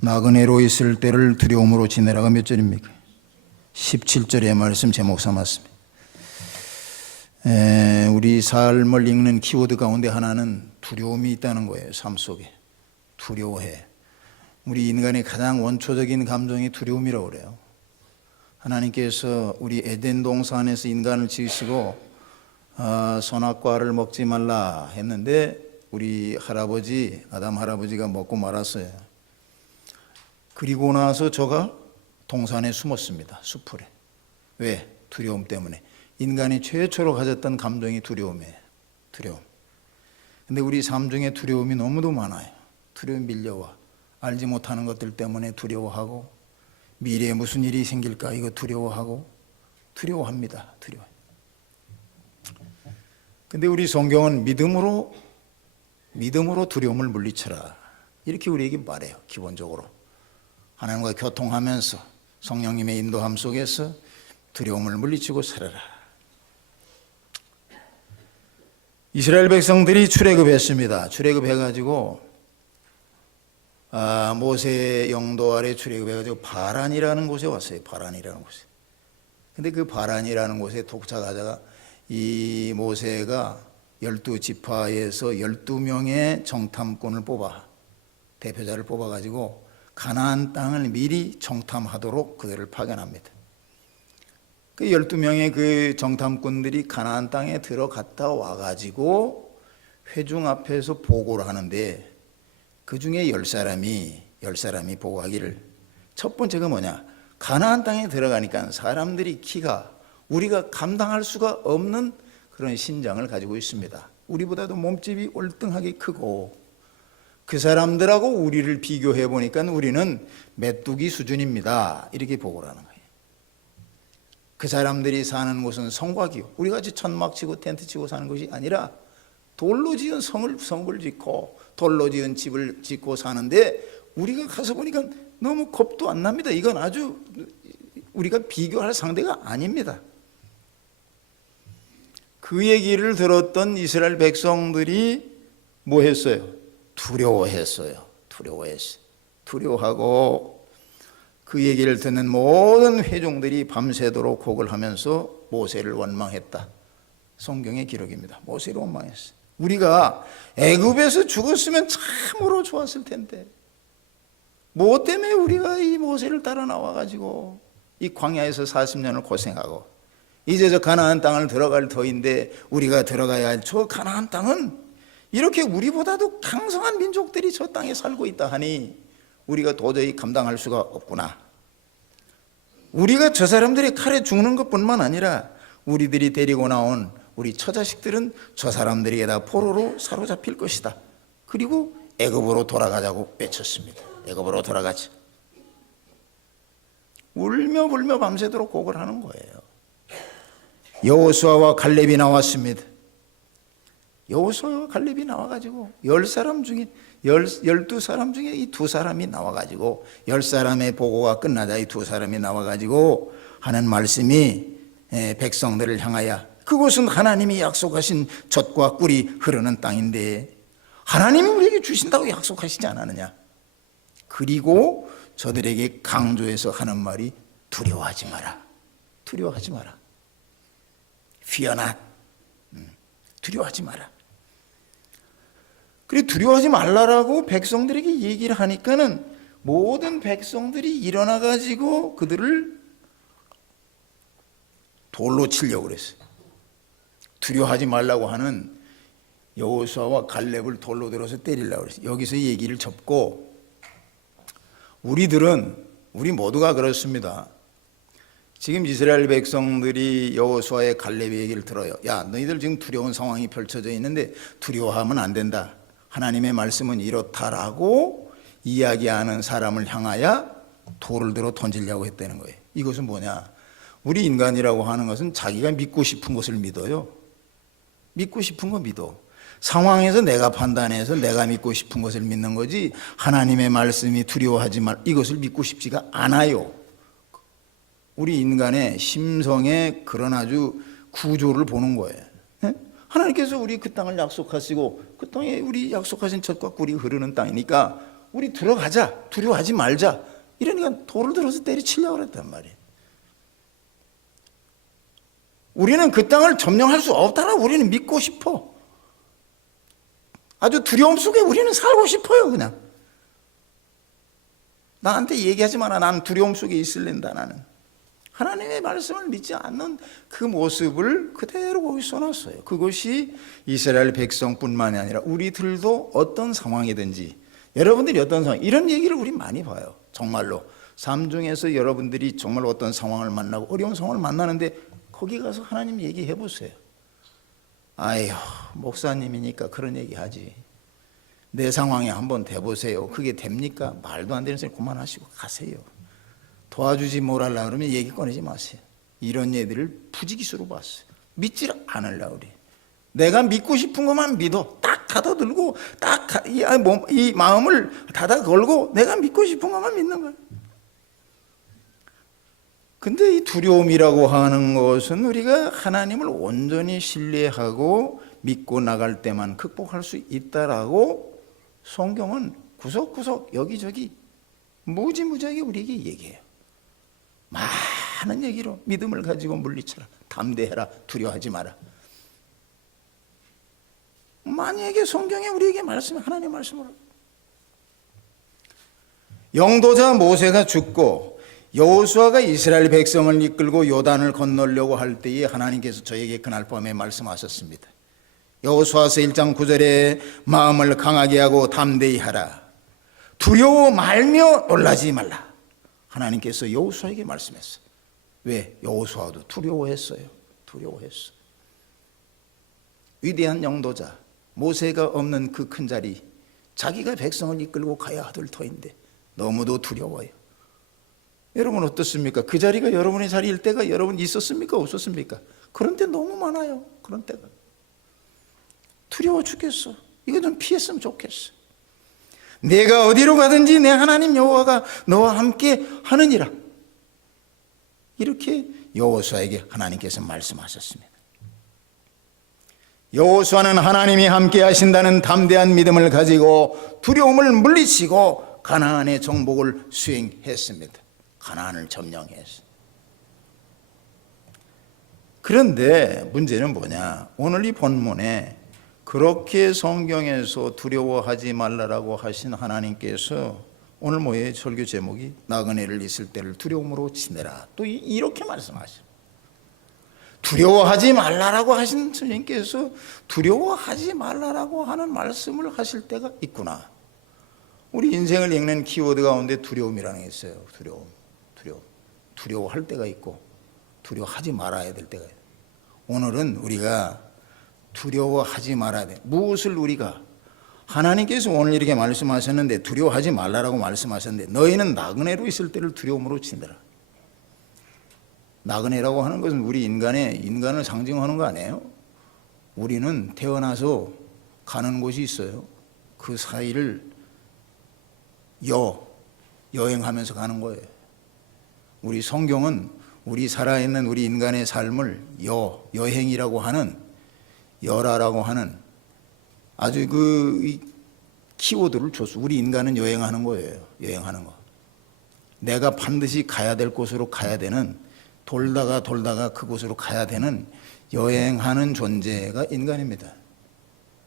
나그네로 있을 때를 두려움으로 지내라가 몇 절입니까? 17절의 말씀 제목 삼았습니다. 우리 삶을 읽는 키워드 가운데 하나는 두려움이 있다는 거예요. 삶 속에 두려워해. 우리 인간의 가장 원초적인 감정이 두려움이라고 그래요. 하나님께서 우리 에덴 동산에서 인간을 지으시고 선악과를 먹지 말라 했는데 우리 할아버지 아담 할아버지가 먹고 말았어요. 그리고 나서 저가 동산에 숨었습니다. 수풀에. 왜? 두려움 때문에. 인간이 최초로 가졌던 감정이 두려움이에요. 두려움. 근데 우리 삶 중에 두려움이 너무도 많아요. 두려움이 밀려와. 알지 못하는 것들 때문에 두려워하고, 미래에 무슨 일이 생길까 이거 두려워하고, 두려워합니다. 두려워. 근데 우리 성경은 믿음으로 두려움을 물리쳐라 이렇게 우리에게 말해요. 기본적으로 하나님과 교통하면서 성령님의 인도함 속에서 두려움을 물리치고 살아라. 이스라엘 백성들이 출애굽했습니다. 출애굽해가지고 모세의 영도 아래 출애굽해가지고 바란이라는 곳에 왔어요. 바란이라는 곳에. 근데 그 바란이라는 곳에 도착하다가 이 모세가 12지파에서 12명의 정탐꾼을 대표자를 뽑아가지고 가나안 땅을 미리 정탐하도록 그들을 파견합니다. 그 12명의 그 정탐꾼들이 가나안 땅에 들어갔다 와가지고 회중 앞에서 보고를 하는데 그 중에 10사람이 보고하기를, 첫 번째가 뭐냐, 가나안 땅에 들어가니까 사람들이 키가 우리가 감당할 수가 없는 그런 신장을 가지고 있습니다. 우리보다도 몸집이 월등하게 크고 그 사람들하고 우리를 비교해 보니까 우리는 메뚜기 수준입니다. 이렇게 보고를 하는 거예요. 그 사람들이 사는 곳은 성곽이요. 우리 같이 천막 치고 텐트 치고 사는 것이 아니라 돌로 지은 성을 짓고 돌로 지은 집을 짓고 사는데 우리가 가서 보니까 너무 겁도 안 납니다. 이건 아주 우리가 비교할 상대가 아닙니다. 그 얘기를 들었던 이스라엘 백성들이 뭐 했어요? 두려워했어요. 두려워하고 그 얘기를 듣는 모든 회중들이 밤새도록 곡을 하면서 모세를 원망했다. 성경의 기록입니다. 모세를 원망했어요. 우리가 애굽에서 죽었으면 참으로 좋았을 텐데 뭐 때문에 우리가 이 모세를 따라 나와가지고 이 광야에서 40년을 고생하고 이제 저 가나안 땅을 들어갈 터인데 우리가 들어가야 할 저 가나안 땅은 이렇게 우리보다도 강성한 민족들이 저 땅에 살고 있다 하니 우리가 도저히 감당할 수가 없구나. 우리가 저 사람들의 칼에 죽는 것뿐만 아니라 우리들이 데리고 나온 우리 처자식들은 저 사람들에게 다 포로로 사로잡힐 것이다. 그리고 애굽으로 돌아가자고 외쳤습니다. 애굽으로 돌아가자. 울며 불며 밤새도록 곡을 하는 거예요. 여호수아와 갈렙이 나왔습니다. 여호수아와 갈렙이 나와가지고 12사람 중에 이 2사람이 나와가지고 10사람의 보고가 끝나자 이 2사람이 나와가지고 하는 말씀이 백성들을 향하여, 그곳은 하나님이 약속하신 젖과 꿀이 흐르는 땅인데 하나님이 우리에게 주신다고 약속하시지 않았느냐. 그리고 저들에게 강조해서 하는 말이 두려워하지 마라. 두려워하지 마라. Fear not. 두려워하지 마라. 그래 두려워하지 말라라고 백성들에게 얘기를 하니까는 모든 백성들이 일어나 가지고 그들을 돌로 치려고 그랬어요. 두려워하지 말라고 하는 여호수아와 갈렙을 돌로 들어서 때리려고 그랬어요. 여기서 얘기를 접고 우리 모두가 그렇습니다. 지금 이스라엘 백성들이 여호수아의 갈렙의 얘기를 들어요. 야, 너희들 지금 두려운 상황이 펼쳐져 있는데 두려워하면 안 된다. 하나님의 말씀은 이렇다라고 이야기하는 사람을 향하여 돌을 들어 던지려고 했다는 거예요. 이것은 뭐냐? 우리 인간이라고 하는 것은 자기가 믿고 싶은 것을 믿어요. 믿고 싶은 거 믿어. 상황에서 내가 판단해서 내가 믿고 싶은 것을 믿는 거지 하나님의 말씀이 두려워하지 말 이것을 믿고 싶지가 않아요. 우리 인간의 심성의 그런 아주 구조를 보는 거예요. 하나님께서 우리 그 땅을 약속하시고 그 땅에 우리 약속하신 젖과 꿀이 흐르는 땅이니까 우리 들어가자, 두려워하지 말자. 이러니까 돌을 들어서 때려치려고 그랬단 말이에요. 우리는 그 땅을 점령할 수 없다라고 우리는 믿고 싶어. 아주 두려움 속에 우리는 살고 싶어요. 그냥 나한테 얘기하지 마라. 난 두려움 속에 있을랜다. 나는 하나님의 말씀을 믿지 않는 그 모습을 그대로 거기 써놨어요. 그것이 이스라엘 백성뿐만이 아니라 우리들도 어떤 상황이든지, 여러분들이 어떤 상황, 이런 얘기를 우리 많이 봐요. 정말로 삶 중에서 여러분들이 정말 어떤 상황을 만나고 어려운 상황을 만나는데 거기 가서 하나님 얘기해 보세요. 아유, 목사님이니까 그런 얘기 하지. 내 상황에 한번 대보세요. 그게 됩니까? 말도 안 되는 소리 그만하시고 가세요. 도와주지 못하려고 그러면 얘기 꺼내지 마세요. 이런 얘들을 부지기수로 봤어요. 믿지 않으려고 그래. 내가 믿고 싶은 것만 믿어. 딱 가둬들고 딱 이 마음을 닫아 걸고 내가 믿고 싶은 것만 믿는 거예요. 근데 이 두려움이라고 하는 것은 우리가 하나님을 온전히 신뢰하고 믿고 나갈 때만 극복할 수 있다라고 성경은 구석구석 여기저기 무지무지하게 우리에게 얘기해요. 많은 얘기로 믿음을 가지고 물리쳐라, 담대해라, 두려워하지 마라. 만약에 성경에 우리에게 말씀, 하나님의 말씀을, 영도자 모세가 죽고 여호수아가 이스라엘 백성을 이끌고 요단을 건너려고 할 때에 하나님께서 저에게 그날 밤에 말씀하셨습니다. 여호수아서 1장 9절에 마음을 강하게 하고 담대히 하라. 두려워 말며 놀라지 말라. 하나님께서 여호수아에게 말씀했어요. 왜? 여호수아도 두려워했어요. 두려워했어. 위대한 영도자 모세가 없는 그 큰 자리, 자기가 백성을 이끌고 가야 하던 터인데 너무도 두려워요. 여러분 어떻습니까? 그 자리가 여러분의 자리일 때가 여러분 있었습니까? 없었습니까? 그런 때 너무 많아요. 그런 때가 두려워 죽겠어. 이거 좀 피했으면 좋겠어. 내가 어디로 가든지 내 하나님 여호와가 너와 함께 하느니라. 이렇게 여호수아에게 하나님께서 말씀하셨습니다. 여호수아는 하나님이 함께 하신다는 담대한 믿음을 가지고 두려움을 물리치고 가나안의 정복을 수행했습니다. 가나안을 점령했어요. 그런데 문제는 뭐냐? 오늘 이 본문에 그렇게 성경에서 두려워하지 말라라고 하신 하나님께서 오늘 뭐예요? 설교 제목이 나그네를 있을 때를 두려움으로 지내라. 또 이렇게 말씀하셔요. 두려워하지 말라라고 하신 주님께서 두려워하지 말라라고 하는 말씀을 하실 때가 있구나. 우리 인생을 읽는 키워드 가운데 두려움이라는 게 있어요. 두려워할 때가 있고 두려워하지 말아야 될 때가 있어요. 오늘은 우리가 두려워하지 말아야 돼. 무엇을 우리가, 하나님께서 오늘 이렇게 말씀하셨는데 두려워하지 말라라고 말씀하셨는데 너희는 나그네로 있을 때를 두려움으로 지내라. 나그네라고 하는 것은 우리 인간을 상징하는 거 아니에요? 우리는 태어나서 가는 곳이 있어요. 그 사이를 여행하면서 가는 거예요. 우리 성경은 우리 살아있는 우리 인간의 삶을 여행이라고 하는, 열하라고 하는 아주 그 키워드를 줬어. 우리 인간은 여행하는 거예요. 여행하는 거. 내가 반드시 가야 될 곳으로 가야 되는, 돌다가 그곳으로 가야 되는 여행하는 존재가 인간입니다.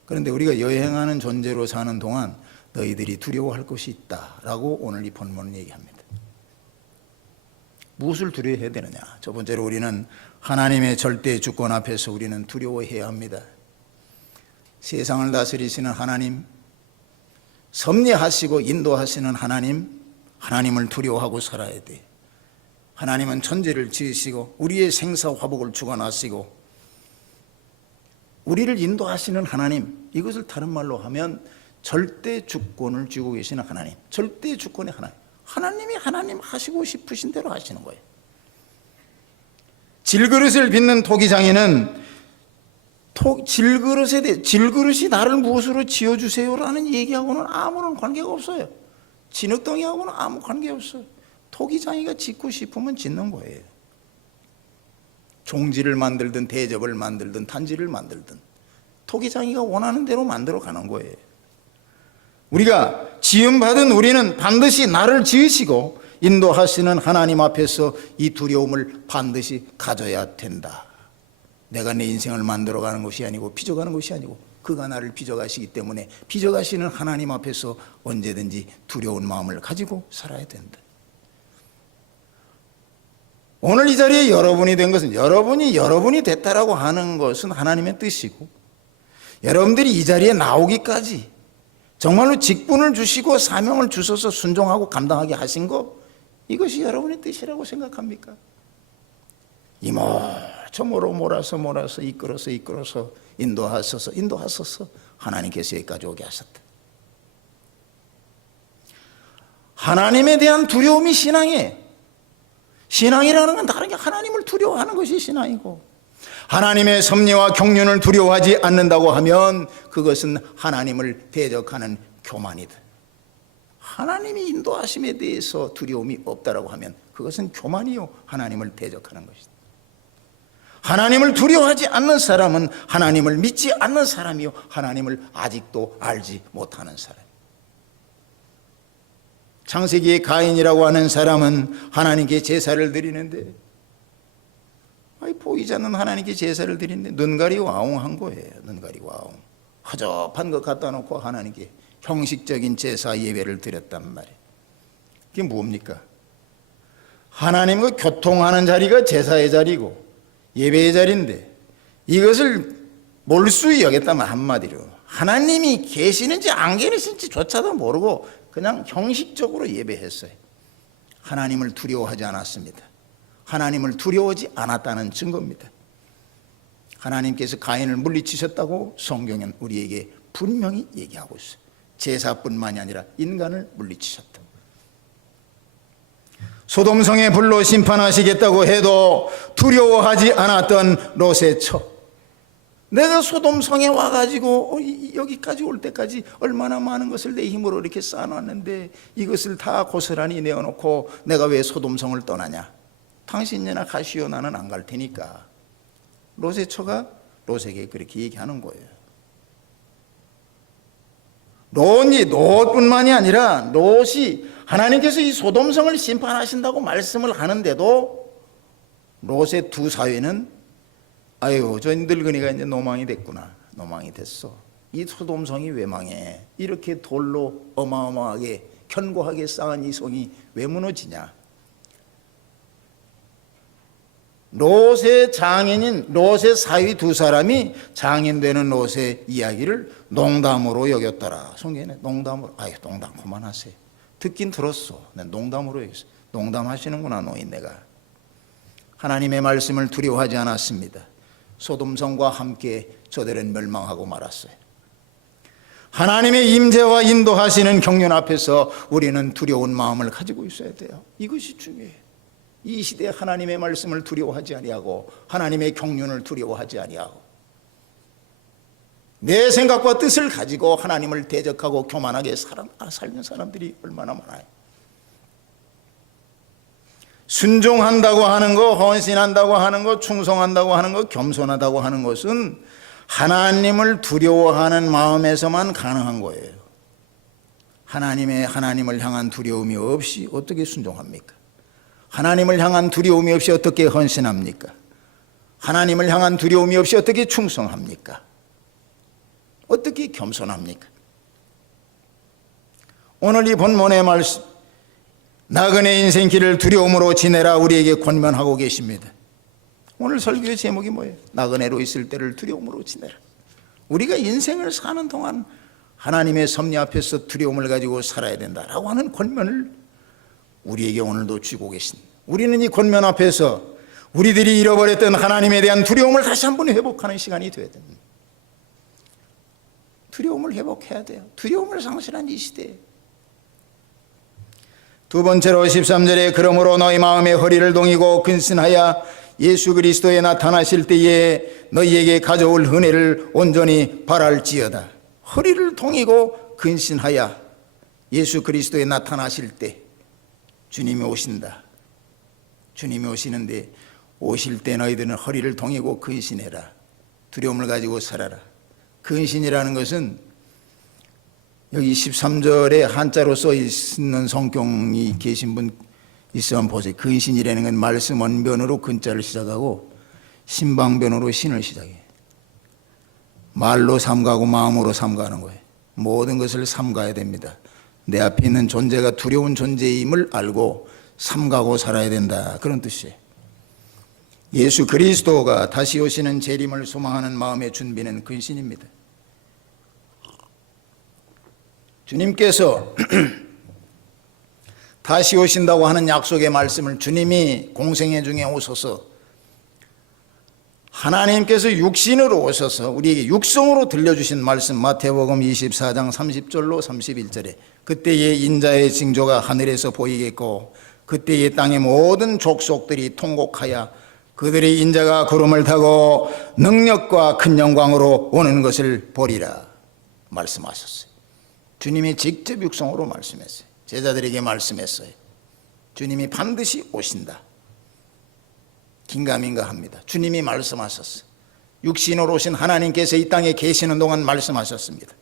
그런데 우리가 여행하는 존재로 사는 동안 너희들이 두려워할 것이 있다라고 오늘 이 본문은 얘기합니다. 무엇을 두려워해야 되느냐? 첫 번째로 우리는 하나님의 절대 주권 앞에서 우리는 두려워해야 합니다. 세상을 다스리시는 하나님, 섭리하시고 인도하시는 하나님을 두려워하고 살아야 돼. 하나님은 천지를 지으시고 우리의 생사 화복을 주관하시고 우리를 인도하시는 하나님, 이것을 다른 말로 하면 절대 주권을 쥐고 계시는 하나님, 절대 주권의 하나님이 하나님 하시고 싶으신 대로 하시는 거예요. 질그릇을 빚는 토기장인은 질그릇이 나를 무엇으로 지어주세요라는 얘기하고는 아무런 관계가 없어요. 진흙덩이하고는 아무 관계 없어요. 토기장이가 짓고 싶으면 짓는 거예요. 종지를 만들든 대접을 만들든 단지를 만들든 토기장이가 원하는 대로 만들어 가는 거예요. 우리가 지음받은 우리는 반드시 나를 지으시고 인도하시는 하나님 앞에서 이 두려움을 반드시 가져야 된다. 내가 내 인생을 만들어가는 것이 아니고 빚어가는 것이 아니고 그가 나를 빚어가시기 때문에 빚어가시는 하나님 앞에서 언제든지 두려운 마음을 가지고 살아야 된다. 오늘 이 자리에 여러분이 된 것은 여러분이 됐다라고 하는 것은 하나님의 뜻이고, 여러분들이 이 자리에 나오기까지 정말로 직분을 주시고 사명을 주셔서 순종하고 감당하게 하신 것, 이것이 여러분의 뜻이라고 생각합니까? 이모저모로 몰아서 이끌어서 인도하셔서 하나님께서 여기까지 오게 하셨다. 하나님에 대한 두려움이 신앙이라는 건 다른 게 하나님을 두려워하는 것이 신앙이고, 하나님의 섭리와 경륜을 두려워하지 않는다고 하면 그것은 하나님을 대적하는 교만이다. 하나님이 인도하심에 대해서 두려움이 없다라고 하면 그것은 교만이요, 하나님을 대적하는 것이다. 하나님을 두려워하지 않는 사람은 하나님을 믿지 않는 사람이요, 하나님을 아직도 알지 못하는 사람. 창세기의 가인이라고 하는 사람은 하나님께 제사를 드리는데, 보이지 않는 하나님께 제사를 드리는데 눈가리 와웅한 거예요. 눈가리 와웅. 허접한 거 갖다 놓고 하나님께 형식적인 제사 예배를 드렸단 말이에요. 그게 뭡니까? 하나님과 교통하는 자리가 제사의 자리고 예배의 자리인데, 이것을 몰수히 여겼다면 한마디로 하나님이 계시는지 안 계시는지조차도 모르고 그냥 형식적으로 예배했어요. 하나님을 두려워하지 않았습니다. 하나님을 두려워하지 않았다는 증거입니다. 하나님께서 가인을 물리치셨다고 성경은 우리에게 분명히 얘기하고 있어요. 제사뿐만이 아니라 인간을 물리치셨다. 소돔성에 불로 심판하시겠다고 해도 두려워하지 않았던 롯의 처. 내가 소돔성에 와가지고 여기까지 올 때까지 얼마나 많은 것을 내 힘으로 이렇게 쌓아놨는데 이것을 다 고스란히 내어놓고 내가 왜 소돔성을 떠나냐? 당신이나 가시오, 나는 안 갈 테니까. 롯의 처가 롯에게 그렇게 얘기하는 거예요. 롯뿐만이 아니라 롯이 하나님께서 이 소돔성을 심판하신다고 말씀을 하는데도 롯의 두 사위는 아유, 저 늙은이가 이제 노망이 됐구나. 노망이 됐어. 이 소돔성이 왜 망해? 이렇게 돌로 어마어마하게 견고하게 쌓은 이 성이 왜 무너지냐? 롯의 장인인 롯의 사위 두 사람이 장인되는 롯의 이야기를 농담으로 여겼더라. 성경에 농담으로. 아유, 농담 그만하세요. 듣긴 들었어. 난 농담으로 여겼어. 농담하시는구나, 노인네가. 하나님의 말씀을 두려워하지 않았습니다. 소돔성과 함께 저들은 멸망하고 말았어요. 하나님의 임재와 인도하시는 경륜 앞에서 우리는 두려운 마음을 가지고 있어야 돼요. 이것이 중요해요. 이 시대에 하나님의 말씀을 두려워하지 아니하고 하나님의 경륜을 두려워하지 아니하고 내 생각과 뜻을 가지고 하나님을 대적하고 교만하게 살는 사람들이 얼마나 많아요. 순종한다고 하는 거, 헌신한다고 하는 거, 충성한다고 하는 거, 겸손하다고 하는 것은 하나님을 두려워하는 마음에서만 가능한 거예요. 하나님을 향한 두려움이 없이 어떻게 순종합니까? 하나님을 향한 두려움이 없이 어떻게 헌신합니까? 하나님을 향한 두려움이 없이 어떻게 충성합니까? 어떻게 겸손합니까? 오늘 이 본문의 말씀, 나그네 인생길을 두려움으로 지내라, 우리에게 권면하고 계십니다. 오늘 설교의 제목이 뭐예요? 나그네로 있을 때를 두려움으로 지내라. 우리가 인생을 사는 동안 하나님의 섭리 앞에서 두려움을 가지고 살아야 된다라고 하는 권면을 우리에게 오늘도 주고 계십니다. 우리는 이 권면 앞에서 우리들이 잃어버렸던 하나님에 대한 두려움을 다시 한번 회복하는 시간이 되어야 됩니다. 두려움을 회복해야 돼요. 두려움을 상실한 이 시대에. 두 번째로 13절에 그러므로 너희 마음의 허리를 동이고 근신하여 예수 그리스도에 나타나실 때에 너희에게 가져올 은혜를 온전히 바랄지어다. 허리를 동이고 근신하여 예수 그리스도에 나타나실 때 주님이 오신다. 주님이 오시는데 오실 때 너희들은 허리를 동이고 근신해라. 두려움을 가지고 살아라. 근신이라는 것은 여기 13절에 한자로 써 있는 성경이 계신 분 있으면 보세요. 근신이라는 건 말씀 원변으로 근자를 시작하고 신방변으로 신을 시작해요. 말로 삼가고 마음으로 삼가는 거예요. 모든 것을 삼가야 됩니다. 내 앞에 있는 존재가 두려운 존재임을 알고 삼가고 살아야 된다, 그런 뜻이에요. 예수 그리스도가 다시 오시는 재림을 소망하는 마음의 준비는 근신입니다. 주님께서 다시 오신다고 하는 약속의 말씀을 주님이 공생애 중에 오셔서 하나님께서 육신으로 오셔서 우리에게 육성으로 들려주신 말씀, 마태복음 24장 30절로 31절에 그때의 인자의 징조가 하늘에서 보이겠고 그때의 땅의 모든 족속들이 통곡하여 그들의 인자가 구름을 타고 능력과 큰 영광으로 오는 것을 보리라 말씀하셨어요. 주님이 직접 육성으로 말씀했어요. 제자들에게 말씀했어요. 주님이 반드시 오신다. 긴가민가합니다. 주님이 말씀하셨어요. 육신으로 오신 하나님께서 이 땅에 계시는 동안 말씀하셨습니다.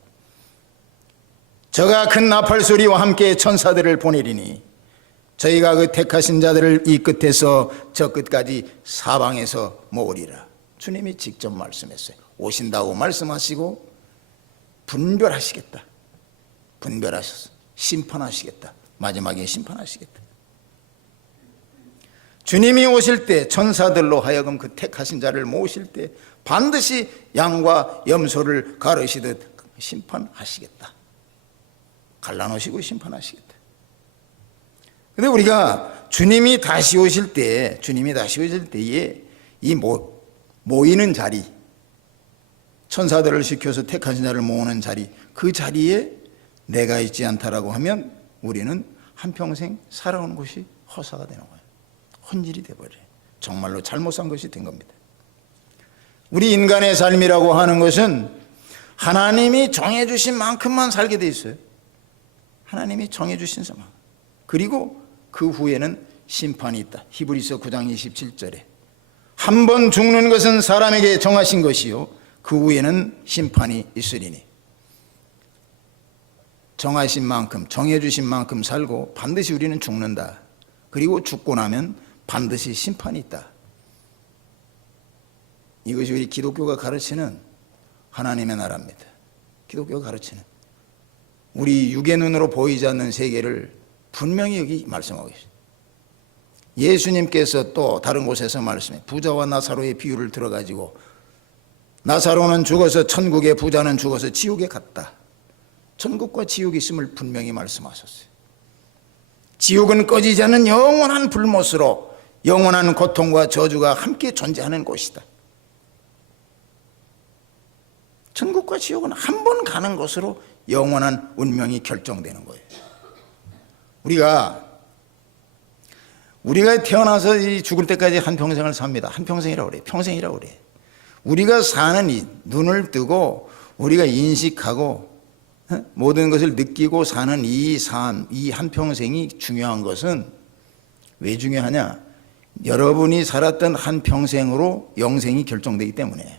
저가 큰 나팔 소리와 함께 천사들을 보내리니 저희가 그 택하신 자들을 이 끝에서 저 끝까지 사방에서 모으리라. 주님이 직접 말씀했어요. 오신다고 말씀하시고 분별하시겠다. 분별하셔서 심판하시겠다. 마지막에 심판하시겠다. 주님이 오실 때 천사들로 하여금 그 택하신 자를 모으실 때 반드시 양과 염소를 가르시듯 심판하시겠다. 갈라놓으시고 심판하시겠다. 근데 우리가 주님이 다시 오실 때에 이 모이는 자리, 천사들을 시켜서 택하신 자를 모으는 자리, 그 자리에 내가 있지 않다라고 하면 우리는 한평생 살아온 것이 허사가 되는 거예요. 혼질이 돼버려요. 정말로 잘못 산 것이 된 겁니다. 우리 인간의 삶이라고 하는 것은 하나님이 정해주신 만큼만 살게 돼 있어요. 하나님이 정해주신 것만. 그리고 그 후에는 심판이 있다. 히브리서 9장 27절에 한 번 죽는 것은 사람에게 정하신 것이요 그 후에는 심판이 있으리니 정하신 만큼, 정해주신 만큼 살고 반드시 우리는 죽는다. 그리고 죽고 나면 반드시 심판이 있다. 이것이 우리 기독교가 가르치는 하나님의 나라입니다. 기독교가 가르치는 우리 육의 눈으로 보이지 않는 세계를 분명히 여기 말씀하고 계십니다. 예수님께서 또 다른 곳에서 말씀해 부자와 나사로의 비유를 들어가지고 나사로는 죽어서 천국에, 부자는 죽어서 지옥에 갔다. 천국과 지옥이 있음을 분명히 말씀하셨어요. 지옥은 꺼지지 않는 영원한 불못으로 영원한 고통과 저주가 함께 존재하는 곳이다. 천국과 지옥은 한 번 가는 것으로 영원한 운명이 결정되는 거예요. 우리가 태어나서 죽을 때까지 한평생을 삽니다. 한평생이라고 그래요. 평생이라고 그래요. 우리가 사는 이 눈을 뜨고 우리가 인식하고 모든 것을 느끼고 사는 이 삶, 이 한평생이 중요한 것은 왜 중요하냐? 여러분이 살았던 한평생으로 영생이 결정되기 때문에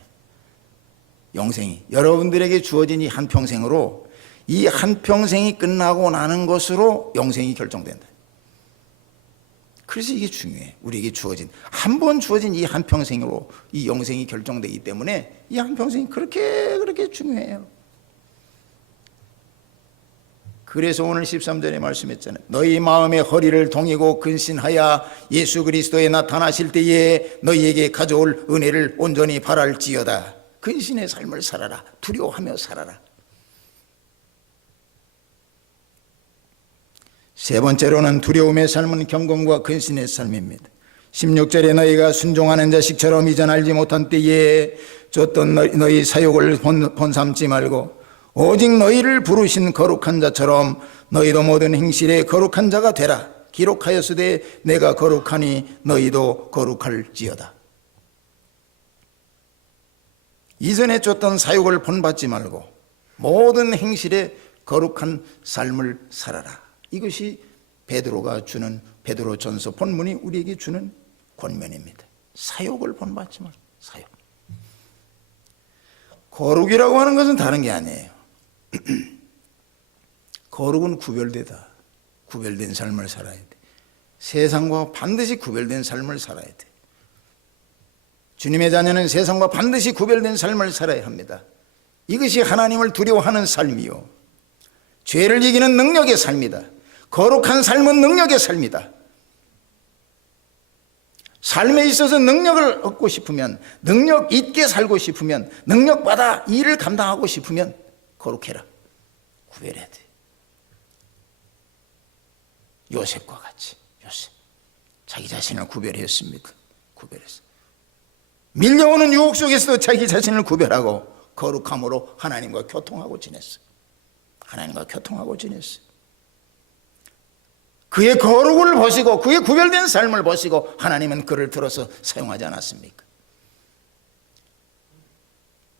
영생이 여러분들에게 주어진 이 한평생으로 이 한평생이 끝나고 나는 것으로 영생이 결정된다. 그래서 이게 중요해. 우리에게 주어진 한 번 주어진 이 한평생으로 이 영생이 결정되기 때문에 이 한평생이 그렇게 중요해요. 그래서 오늘 13절에 말씀했잖아요. 너희 마음의 허리를 동이고 근신하여 예수 그리스도에 나타나실 때에 너희에게 가져올 은혜를 온전히 바랄지어다. 근신의 삶을 살아라. 두려워하며 살아라. 세 번째로는 두려움의 삶은 경건과 근신의 삶입니다. 16절에 너희가 순종하는 자식처럼 이전 알지 못한 때에 줬던 너희 사욕을 본삼지 말고 오직 너희를 부르신 거룩한 자처럼 너희도 모든 행실에 거룩한 자가 되라. 기록하였으되 내가 거룩하니 너희도 거룩할지어다. 이전에 줬던 사욕을 본받지 말고 모든 행실에 거룩한 삶을 살아라. 이것이 베드로전서 본문이 우리에게 주는 권면입니다. 사욕을 본받지 말고 사욕. 거룩이라고 하는 것은 다른 게 아니에요. 거룩은 구별되다. 구별된 삶을 살아야 돼. 세상과 반드시 구별된 삶을 살아야 돼. 주님의 자녀는 세상과 반드시 구별된 삶을 살아야 합니다. 이것이 하나님을 두려워하는 삶이요, 죄를 이기는 능력의 삶이다. 거룩한 삶은 능력의 삶이다. 삶에 있어서 능력을 얻고 싶으면, 능력 있게 살고 싶으면, 능력받아 일을 감당하고 싶으면 거룩해라. 구별해야 돼. 요셉과 같이, 요셉 자기 자신을 구별했습니다. 구별했어. 밀려오는 유혹 속에서도 자기 자신을 구별하고 거룩함으로 하나님과 교통하고 지냈어요. 하나님과 교통하고 지냈어요. 그의 거룩을 보시고 그의 구별된 삶을 보시고 하나님은 그를 들어서 사용하지 않았습니까?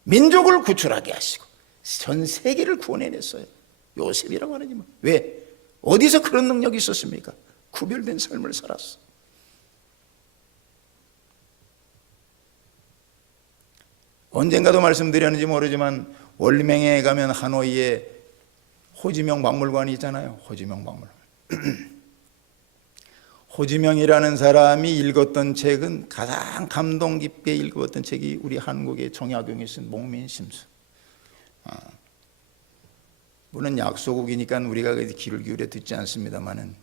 민족을 구출하게 하시고 전 세계를 구원해냈어요. 요셉이라고 하느님은. 왜? 어디서 그런 능력이 있었습니까? 구별된 삶을 살았어. 언젠가도 말씀드렸는지 모르지만 월명에 가면 하노이에 호지명 박물관이 있잖아요. 호지명 박물관. 호지명이라는 사람이 읽었던 책은, 가장 감동 깊게 읽었던 책이 우리 한국의 정약용이 쓴 목민심서. 물론 약소국이니까 우리가 귀를 기울여 듣지 않습니다만은,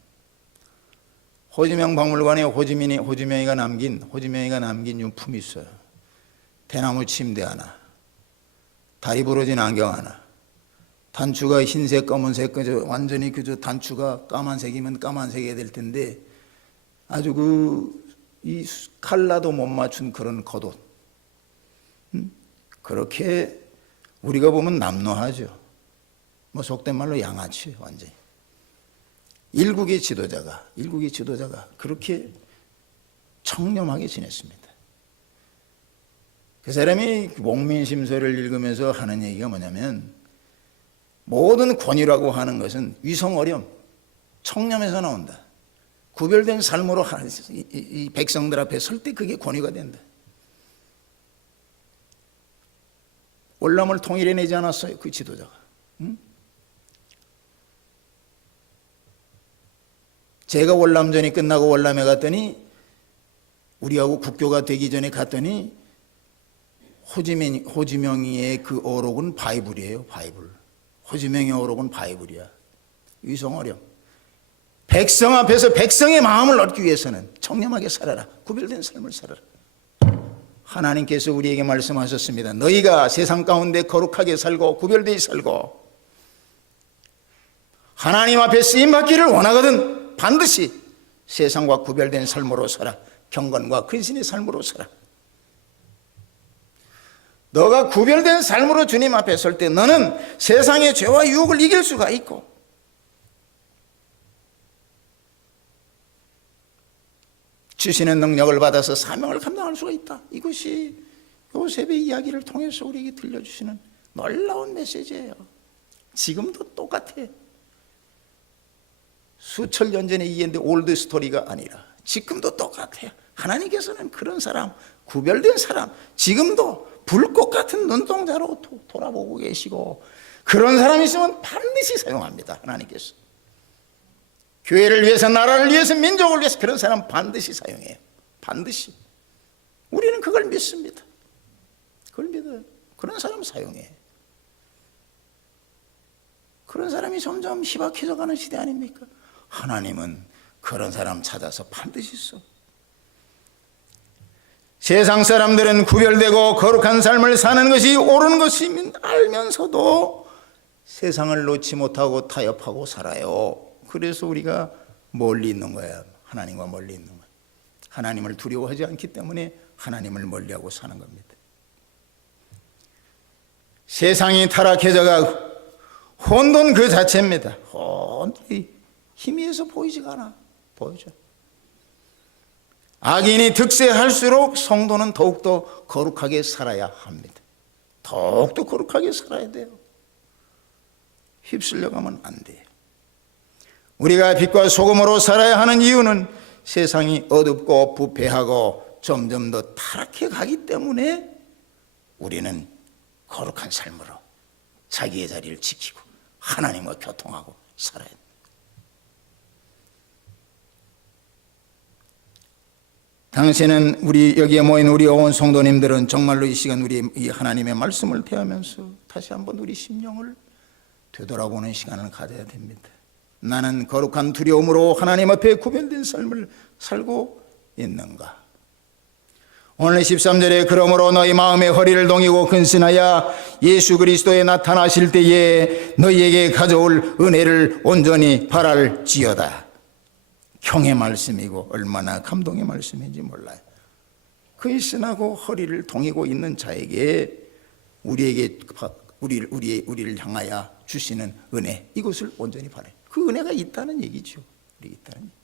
호지명 박물관에 호지명이가 남긴 유품이 있어요. 대나무 침대 하나, 다리 부러진 안경 하나, 단추가 흰색, 검은색, 완전히 단추가 까만색이면 까만색이 될 텐데 아주 이 칼라도 못 맞춘 그런 겉옷. 그렇게 우리가 보면 남루하죠. 뭐 속된 말로 양아치 완전히. 일국의 지도자가 그렇게 청렴하게 지냈습니다. 그 사람이 목민심서를 읽으면서 하는 얘기가 뭐냐면, 모든 권위라고 하는 것은 위성어렴, 청렴에서 나온다. 구별된 삶으로 이 백성들 앞에 설 때 그게 권위가 된다. 월남을 통일해내지 않았어요, 그 지도자가. 응? 제가 월남전이 끝나고 월남에 갔더니, 우리하고 국교가 되기 전에 갔더니 호지명이의 그 어록은 바이블이에요. 바이블. 호지명의 어록은 바이블이야. 위성어렴. 백성 앞에서 백성의 마음을 얻기 위해서는 청렴하게 살아라. 구별된 삶을 살아라. 하나님께서 우리에게 말씀하셨습니다. 너희가 세상 가운데 거룩하게 살고 구별되어 살고 하나님 앞에 쓰임받기를 원하거든 반드시 세상과 구별된 삶으로 살아. 경건과 근신의 삶으로 살아. 너가 구별된 삶으로 주님 앞에 설 때 너는 세상의 죄와 유혹을 이길 수가 있고, 주시는 능력을 받아서 사명을 감당할 수가 있다. 이것이 요셉의 이야기를 통해서 우리에게 들려주시는 놀라운 메시지예요. 지금도 똑같아. 수천 년 전에 이해했는데 올드 스토리가 아니라 지금도 똑같아요. 하나님께서는 그런 사람, 구별된 사람, 지금도 불꽃 같은 눈동자로 돌아보고 계시고, 그런 사람이 있으면 반드시 사용합니다. 하나님께서 교회를 위해서, 나라를 위해서, 민족을 위해서 그런 사람 반드시 사용해요. 반드시. 우리는 그걸 믿습니다. 그걸 믿어요. 그런 사람 사용해요. 그런 사람이 점점 희박해져 가는 시대 아닙니까? 하나님은 그런 사람 찾아서 반드시 써. 세상 사람들은 구별되고 거룩한 삶을 사는 것이 옳은 것임을 알면서도 세상을 놓지 못하고 타협하고 살아요. 그래서 우리가 멀리 있는 거야. 하나님과 멀리 있는 거야. 하나님을 두려워하지 않기 때문에 하나님을 멀리하고 사는 겁니다. 세상이 타락해져가 혼돈 그 자체입니다. 혼돈이 희미해서 보이지가 않아. 보이죠. 악인이 득세할수록 성도는 더욱더 거룩하게 살아야 합니다. 더욱더 거룩하게 살아야 돼요. 휩쓸려 가면 안 돼요. 우리가 빛과 소금으로 살아야 하는 이유는 세상이 어둡고 부패하고 점점 더 타락해 가기 때문에 우리는 거룩한 삶으로 자기의 자리를 지키고 하나님과 교통하고 살아야 됩니다. 당시에는 우리 여기에 모인 우리 온 성도님들은 정말로 이 시간 우리 이 하나님의 말씀을 대하면서 다시 한번 우리 심령을 되돌아보는 시간을 가져야 됩니다. 나는 거룩한 두려움으로 하나님 앞에 구별된 삶을 살고 있는가? 오늘 13절에 그러므로 너희 마음의 허리를 동이고 근신하여 예수 그리스도에 나타나실 때에 너희에게 가져올 은혜를 온전히 바랄지어다. 형의 말씀이고 얼마나 감동의 말씀인지 몰라요. 근신하고 허리를 동이고 있는 자에게 우리를 향하여 주시는 은혜, 이것을 온전히 바라요. 그 은혜가 있다는 얘기죠. 우리 있다는 얘기.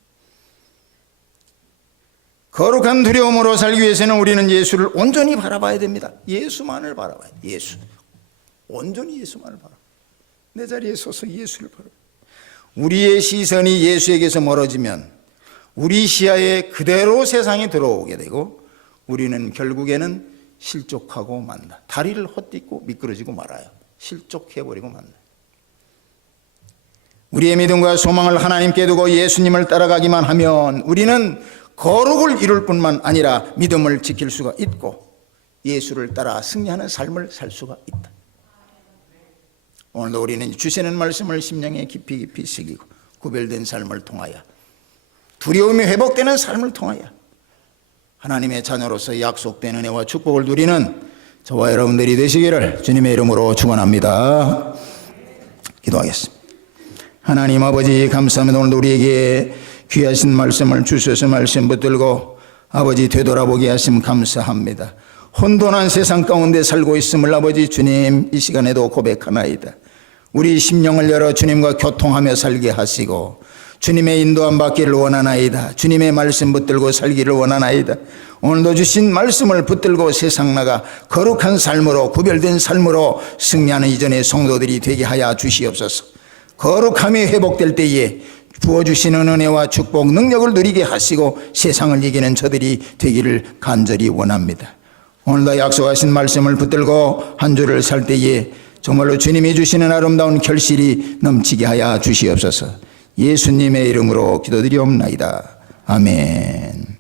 거룩한 두려움으로 살기 위해서는 우리는 예수를 온전히 바라봐야 됩니다. 예수만을 바라봐야 돼요. 예수. 온전히 예수만을 바라봐요. 내 자리에 서서 예수를 바라봐요. 우리의 시선이 예수에게서 멀어지면 우리 시야에 그대로 세상이 들어오게 되고 우리는 결국에는 실족하고 만다. 다리를 헛디고 미끄러지고 말아요. 실족해버리고 만다. 우리의 믿음과 소망을 하나님께 두고 예수님을 따라가기만 하면 우리는 거룩을 이룰 뿐만 아니라 믿음을 지킬 수가 있고 예수를 따라 승리하는 삶을 살 수가 있다. 오늘도 우리는 주시는 말씀을 심령에 깊이 깊이 새기고 구별된 삶을 통하여 두려움이 회복되는 삶을 통하여 하나님의 자녀로서 약속된 은혜와 축복을 누리는 저와 여러분들이 되시기를 주님의 이름으로 축원합니다. 기도하겠습니다. 하나님 아버지 감사합니다. 오늘도 우리에게 귀하신 말씀을 주셔서 말씀 붙들고 아버지 되돌아보게 하심 감사합니다. 혼돈한 세상 가운데 살고 있음을 아버지 주님 이 시간에도 고백하나이다. 우리 심령을 열어 주님과 교통하며 살게 하시고 주님의 인도함 받기를 원하나이다. 주님의 말씀 붙들고 살기를 원하나이다. 오늘도 주신 말씀을 붙들고 세상 나가 거룩한 삶으로 구별된 삶으로 승리하는 이전의 성도들이 되게 하여 주시옵소서. 거룩함이 회복될 때에 부어주시는 은혜와 축복 능력을 누리게 하시고 세상을 이기는 저들이 되기를 간절히 원합니다. 오늘도 약속하신 말씀을 붙들고 한 주를 살 때에 정말로 주님이 주시는 아름다운 결실이 넘치게 하여 주시옵소서. 예수님의 이름으로 기도드리옵나이다. 아멘.